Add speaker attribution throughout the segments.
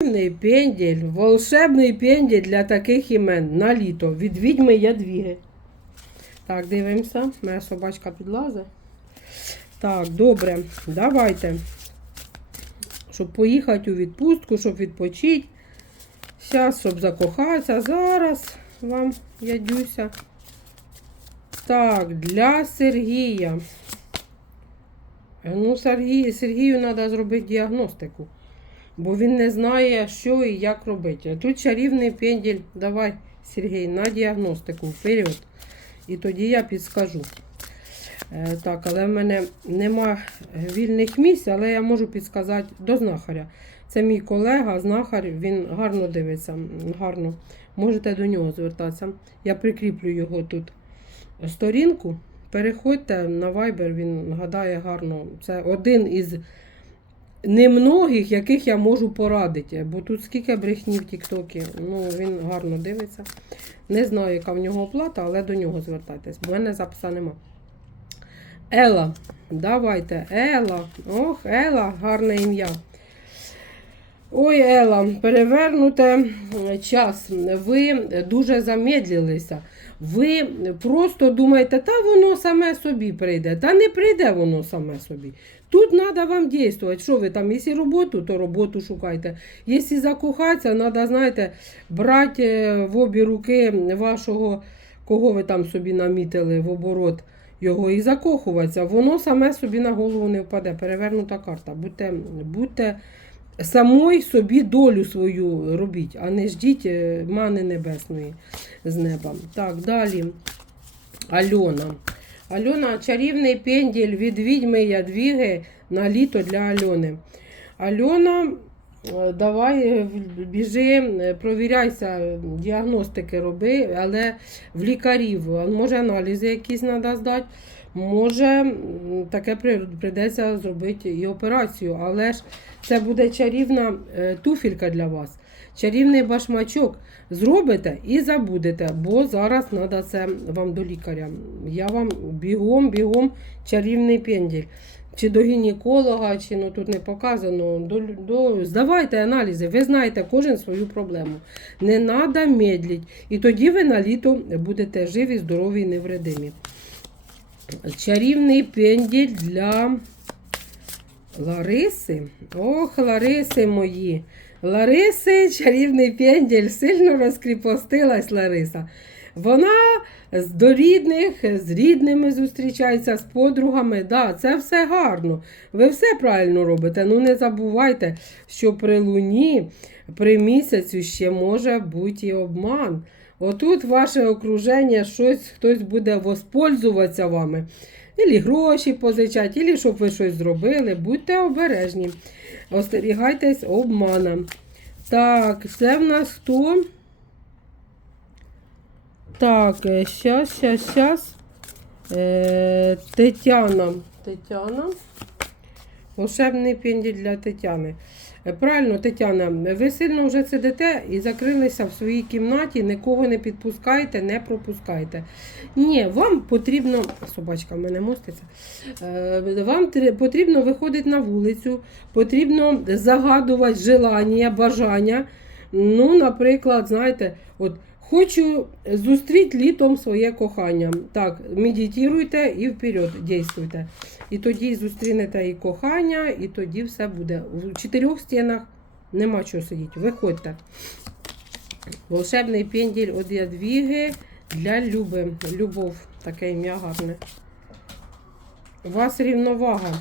Speaker 1: Волшебний пендель, волшебний пендель для таких імен на літо. Від відьми ядвіги. Так, дивимося. Моя собачка підлазить. Так, добре, давайте. Щоб поїхати у відпустку, щоб відпочити. Зараз, щоб закохатися. Зараз вам ядюся. Так, для Сергія. Ну, Сергію, треба зробити діагностику. Бо він не знає, що і як робити. Тут чарівний пенділь. Давай, Сергій, на діагностику вперед. І тоді я підскажу. Е, так, але в мене нема вільних місць, але я можу підсказати до знахаря. Це мій колега, знахар, він гарно дивиться, гарно. Можете до нього звертатися. Я прикріплю його тут сторінку. Переходьте на Viber, він гадає гарно. Це один із немногих, яких я можу порадити. Бо тут скільки брехні в Тіктокі. Ну, він гарно дивиться. Не знаю, яка в нього оплата, але до нього звертайтесь. бо в мене записа нема. Ела, давайте, Ела. Ох, Ела, гарне ім'я. Ой, Ела, перевернуте час. Ви дуже замедлилися. Ви просто думаєте, та воно саме собі прийде. Та не прийде воно саме собі. Тут треба вам діяти. Що ви там, якщо роботу, то роботу шукайте. Якщо закохатися, треба, знаєте, брати е, в обі руки вашого, кого ви там собі намітили в оборот його і закохуватися. Воно саме собі на голову не впаде. Перевернута карта. Будьте, будьте самой собі долю свою робіть, а не ждіть е, мани небесної з неба. Так, далі. Альона. Альона чарівний пенділь від відьми Ядвіги на літо для Альони. Альона, давай е, біжи, е, провіряйся, діагностики роби, але в лікарів. Може аналізи якісь треба здати. Може, таке при- прийдеться зробити і операцію, але ж це буде чарівна е, туфелька для вас, чарівний башмачок. Зробите і забудете, бо зараз треба це вам до лікаря. Я вам бігом, бігом чарівний пенділь. Чи до гінеколога, чи ну тут не показано. До, до, здавайте аналізи, ви знаєте кожен свою проблему. Не треба медлить. І тоді ви на літо будете живі, здорові і невредимі. Чарівний пенділь для Лариси. Ох, Лариси мої. Лариси, чарівний пенділь, сильно розкріпостилась Лариса. Вона до рідних, з рідними зустрічається, з подругами. Да, це все гарно. Ви все правильно робите. Ну не забувайте, що при луні, при місяцю ще може бути і обман. Отут ваше окруження, щось хтось буде воспользуватися вами. Ілі гроші позичать, ілі щоб ви щось зробили. Будьте обережні. Остерігайтесь обмана. Так, це в нас хто? Так, е, щас, щас, щас. Е, Тетяна. Тетяна. Волшебний пенділь для Тетяни. Е, Правильно, Тетяна, ви сильно вже сидите і закрилися в своїй кімнаті, нікого не підпускайте, не пропускайте. Ні, вам потрібно. Собачка в мене моститься. Вам потрібно виходити на вулицю, потрібно загадувати желання, бажання. Ну, наприклад, знаєте, от хочу зустріти літом своє кохання. Так, медитуйте і вперед дійствуйте. І тоді зустрінете і кохання, і тоді все буде. В чотирьох стінах нема чого сидіти. Виходьте. Волшебний пенділь від Ядвіги для Люби. Любов, таке ім'я гарне. У вас рівновага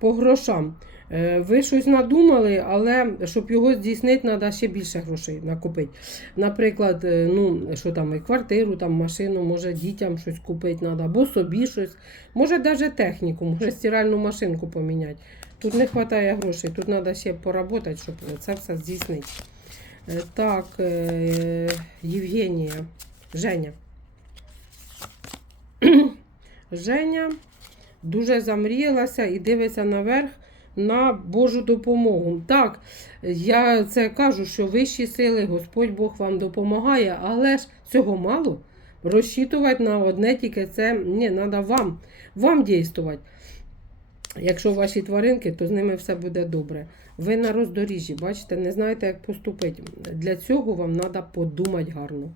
Speaker 1: по грошам. Е, Ви щось надумали, але щоб його здійснити, треба ще більше грошей накопити. Наприклад, е, ну, що там, і квартиру, там, машину, може дітям щось купити треба, або собі щось. Може навіть техніку, може стиральну машинку поміняти. Тут не вистачає грошей, тут треба ще поработати, щоб це все здійснити. Е, Так, Євгенія, Женя. Женя дуже замріялася і дивиться наверх на Божу допомогу. Так, я це кажу, що вищі сили, Господь Бог вам допомагає, але ж цього мало. Розчитувати на одне тільки це ні, треба вам, вам дійствувати. Якщо ваші тваринки, то з ними все буде добре. Ви на роздоріжжі, бачите, не знаєте, як поступити. Для цього вам треба подумати гарно.